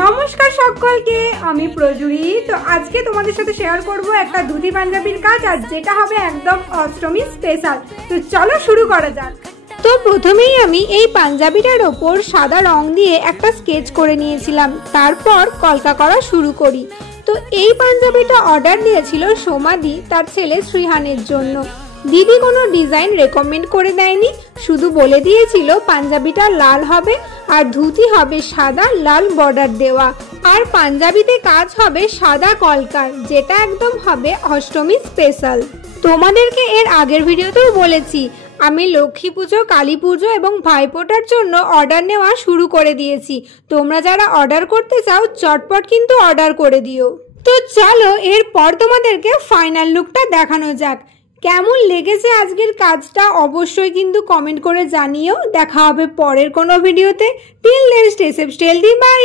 নমস্কার সকলকে, আমি প্রজুরি। তো আজকে তোমাদের সাথে শেয়ার করব একটা ধুতি পাঞ্জাবির কাজ, আর যেটা হবে একদম অষ্টমী স্পেশাল। তো চলো শুরু করা যাক। তো প্রথমেই আমি এই পাঞ্জাবিটার ওপর সাদা রং দিয়ে একটা স্কেচ করে নিয়েছিলাম, তারপর কলকা করা শুরু করি। তো এই পাঞ্জাবিটা অর্ডার দিয়েছিল সোমাদি তার ছেলে শ্রীহানের জন্য। দিদি কোনো ডিজাইন রেকমেন্ড করে দেয়নি, শুধু বলে দিয়েছিল পাঞ্জাবিটা লাল হবে আর ধুতি হবে সাদা লাল বর্ডার দেওয়া, আর পাঞ্জাবিতে কাজ হবে সাদা কলকার, যেটা একদম হবে অষ্টমী স্পেশাল। তোমাদেরকে এর আগের ভিডিওতেও বলেছি আমি লক্ষ্মী পুজো, কালী পুজো এবং ভাইফোঁটার জন্য অর্ডার নেওয়া শুরু করে দিয়েছি। তোমরা যারা অর্ডার করতে চাও চটপট কিন্তু অর্ডার করে দিও। তো চলো এরপর তোমাদেরকে ফাইনাল লুকটা দেখানো যাক। কেমন লেগেছে আজকের কাজটা অবশ্যই কিন্তু কমেন্ট করে জানিও। দেখা হবে পরের কোনো ভিডিওতে। Till then stay safe, stay healthy, by.